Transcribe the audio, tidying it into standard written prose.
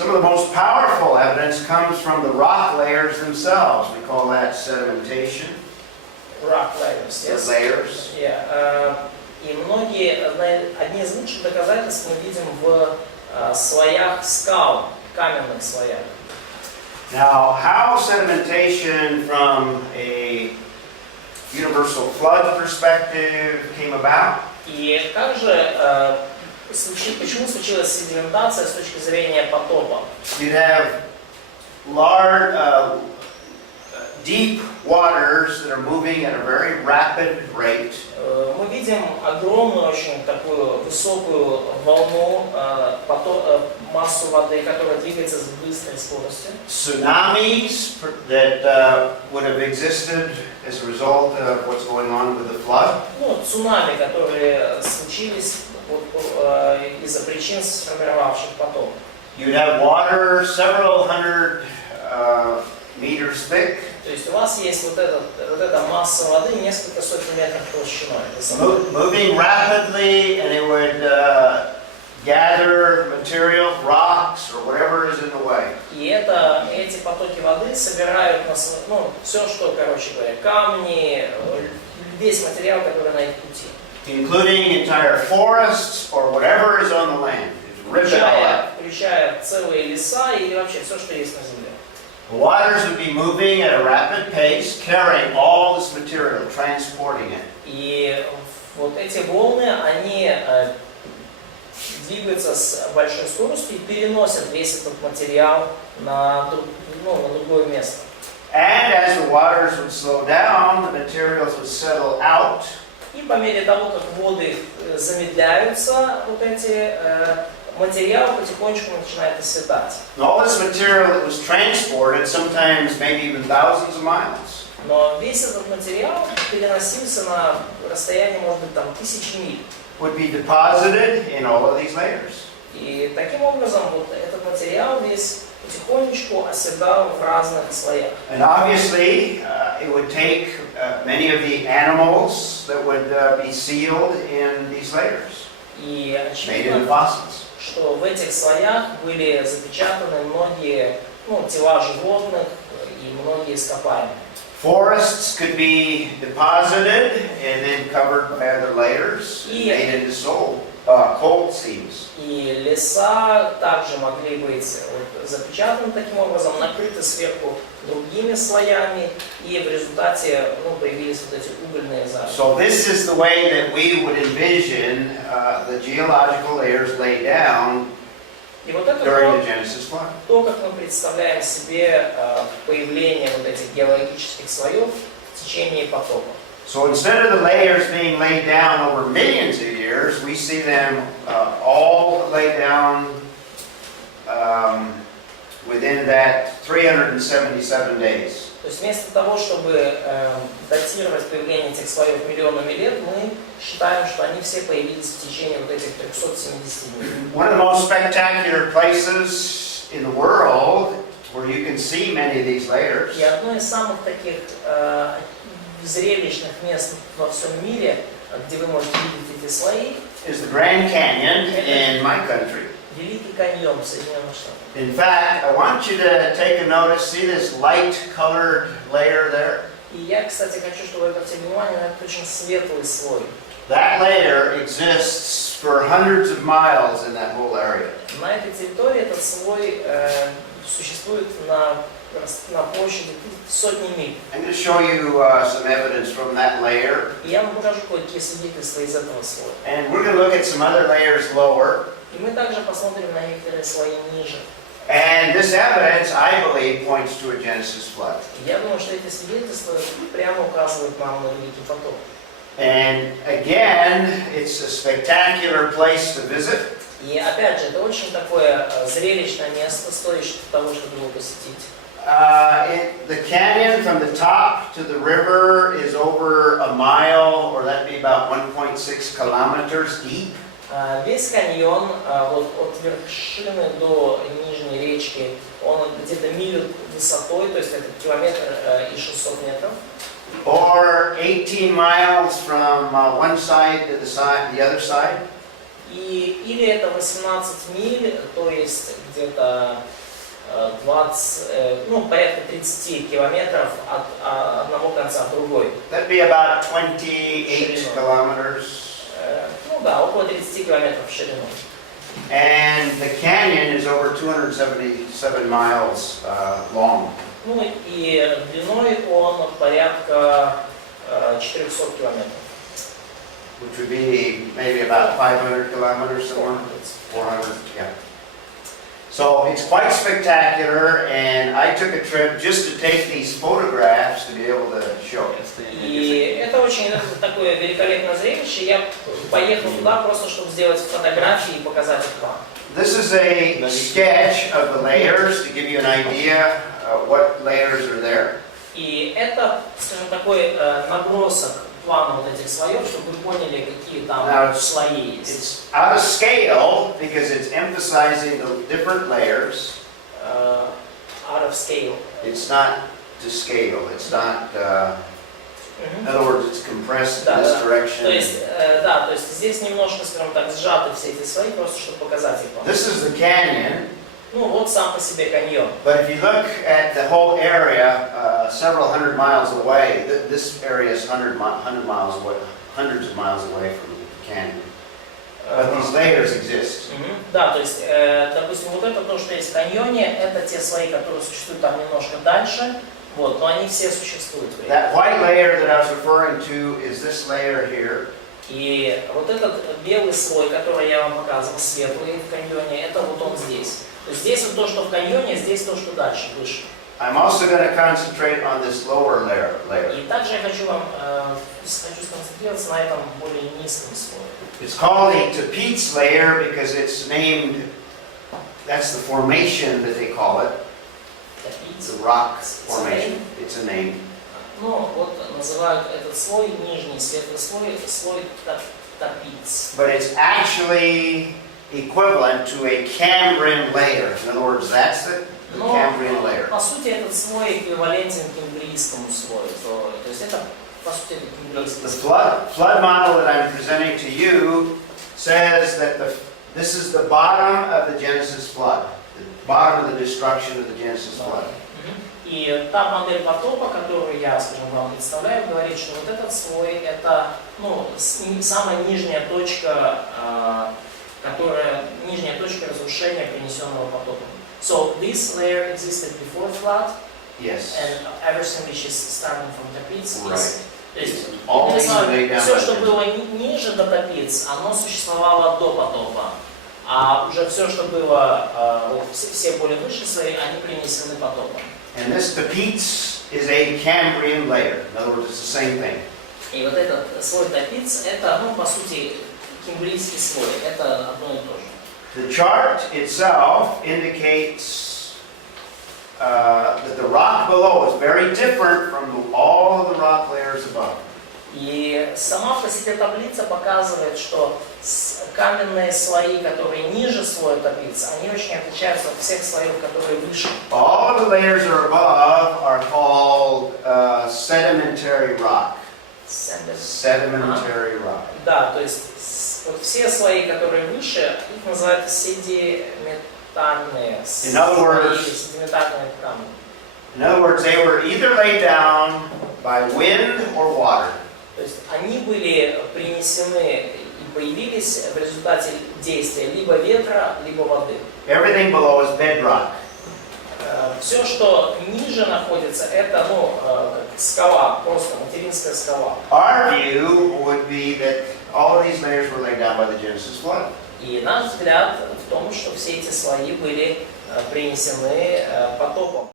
Some of the most powerful evidence comes from the rock layers themselves. We call that sedimentation. Rock layers, yes. Layers. Yeah. И одни из лучших доказательств мы видим в слоях скал, каменных слоях. Now, how sedimentation from a universal flood perspective came about? И как же, почему случилась седиментация с точки зрения потопа? You'd have large, deep waters that are moving at a very rapid rate. Мы видим огромную, очень такую высокую волну, массу воды, которая двигается с быстрой скоростью. Tsunamis that would have existed as a result of what's going on with the flood. Цунами, которые случились из-за причин, сформировавших потоп. You'd have water several hundred meters thick. То есть у вас есть вот эта масса воды несколько сотен метров толщиной. Moving rapidly, and it would gather material, rocks, or whatever is in the way. И эти потоки воды собирают все, что, короче говоря, камни, весь материал, который на их пути. Including entire forests or whatever is on the land. Включая целые леса и вообще все, что есть на земле. The waters would be moving at a rapid pace, carrying all this material, transporting it. И вот эти волны, они двигаются с большой скоростью и переносят весь этот материал на другое место. And as the waters would slow down, the materials would settle out. И по мере того, как воды замедляются, вот эти материал потихонечку начинает оседать. All this material that was transported, sometimes maybe even thousands of miles, Но весь этот материал переносился на расстояние, может быть, там, тысячи миль. would be deposited in all of these layers. И таким образом вот этот материал весь потихонечку оседал в разных слоях. And obviously, it would take many of the animals that would be sealed in these layers, И made очевидно, into fossils. что в этих слоях были запечатаны многие тела животных и многие ископаемые. Forests could be deposited and then covered by other layers and made into cold seams. И леса также могли быть запечатаны таким образом, накрыты сверху другими слоями, и в результате появились вот эти угольные залежи. So this is the way that we would envision the geological layers laid down И вот это during the Genesis flood. то, как мы представляем себе появление вот этих геологических слоев в течение потопа. So instead of the layers being laid down over millions of years, we see them all laid down within that 377 days. То есть вместо того, чтобы датировать появление этих слоев миллионами лет, мы считаем, что они все появились в течение вот этих 370 дней. One of the most spectacular places in the world where you can see many of these layers И одно из самых таких зрелищных мест во всем мире, где вы можете видеть эти слои, is the Grand Canyon in my country. Великий каньон в Соединенных Штатах. In fact, I want you to take a notice. See this light-colored layer there? И я, кстати, хочу, чтобы вы обратили внимание на этот очень светлый слой. That layer exists for hundreds of miles in that whole area. На этой территории этот слой существует на площади сотни миль. I'm going to show you some evidence from that layer. И я вам покажу кое-какие свидетельства из этого слоя. And we're going to look at some other layers lower. И мы также посмотрим на некоторые слои ниже. And this evidence, I believe, points to a Genesis flood. Я думаю, что эти свидетельства прямо указывают нам на Великий потоп. And again, it's a spectacular place to visit. И опять же, это очень такое зрелищное место, стоящее того, чтобы его посетить. The canyon from the top to the river is over a mile, or that'd be about 1.6 kilometers deep. Весь каньон вот от вершины до нижней речки, он где-то милю высотой, то есть это километр и 600 метров. Or 18 miles from one side to the other side. И или это 18 миль, то есть где-то 20, ну, порядка 30 километров от одного конца к другой. That'd be about 28 kilometers. Ну да, около 30 километров в ширину. And the canyon is over 277 miles long. Ну и длиной он порядка 400 километров. Which would be maybe about 500 kilometers somewhere. 400, yeah. So it's quite spectacular, and I took a trip just to take these photographs to be able to show it. И это очень такое великолепное зрелище. Я поехал туда просто, чтобы сделать фотографии и показать их вам. This is a sketch of the layers to give you an idea what layers are there. И это, скажем, такой набросок плана вот этих слоев, чтобы вы поняли, какие там слои есть. It's out of scale because it's emphasizing the different layers. Out of scale. It's not to scale. It's not. In other words, it's compressed in this direction. То есть, да, то есть здесь немножко, скажем так, сжаты все эти слои, просто чтобы показать их вам. This is the canyon. Ну вот сам по себе каньон. But if you look at the whole area, several hundred miles away, this area is hundreds of miles away from the canyon. But these layers exist. Да, то есть, допустим, вот это то, что есть в каньоне, это те слои, которые существуют там немножко дальше, вот, но они все существуют. That white layer that I was referring to is this layer here. И вот этот белый слой, который я вам показывал, светлый в каньоне, это вот он здесь. То есть здесь вот то, что в каньоне, здесь то, что дальше, выше. I'm also going to concentrate on this lower layer. И также я хочу сконцентрироваться на этом более низком слое. It's called a Tapet's layer because it's named, that's the formation that they call it. It's a rock formation. It's a name. Ну, вот называют этот слой, нижний светлый слой, слой тапиц. But it's actually equivalent to a Cambrian layer. In other words, that's the Cambrian layer. По сути, этот слой эквивалентен кембрийскому слою. То есть это, по сути, это кембрийский слой. The flood model that I'm presenting to you says that this is the bottom of the Genesis flood. The bottom of the destruction of the Genesis flood. И та модель потопа, которую я, скажем, вам представляю, говорит, что вот этот слой это, ну, самая нижняя точка, нижняя точка разрушения, принесенного потопом. So this layer existed before flood, yes, and everything which is starting from Tapitz is, то есть все, что было ниже до Tapitz, оно существовало до потопа, а уже все, что было, все более высшие слои, они принесены потопом. And this Tapet's is a Cambrian layer. In other words, it's the same thing. И вот этот слой Tapitz, это, ну, по сути, кембрийский слой, это одно и то же. The chart itself indicates that the rock below is very different from all of the rock layers above. И сама по себе таблица показывает, что каменные слои, которые ниже слоя Tapitz, они очень отличаются от всех слоев, которые выше. All of the layers are above are called sedimentary rock. Sedimentary rock. Да, то есть вот все слои, которые выше, их называют седиментальные седиментальные камни. In other words, they were either laid down by wind or water. То есть они были принесены и появились в результате действия либо ветра, либо воды. Everything below is bedrock. Все, что ниже находится, это, ну, как скала, просто материнская скала. Our view would be that all of these layers were laid down by the Genesis flood. И наш взгляд в том, что все эти слои были принесены потопом.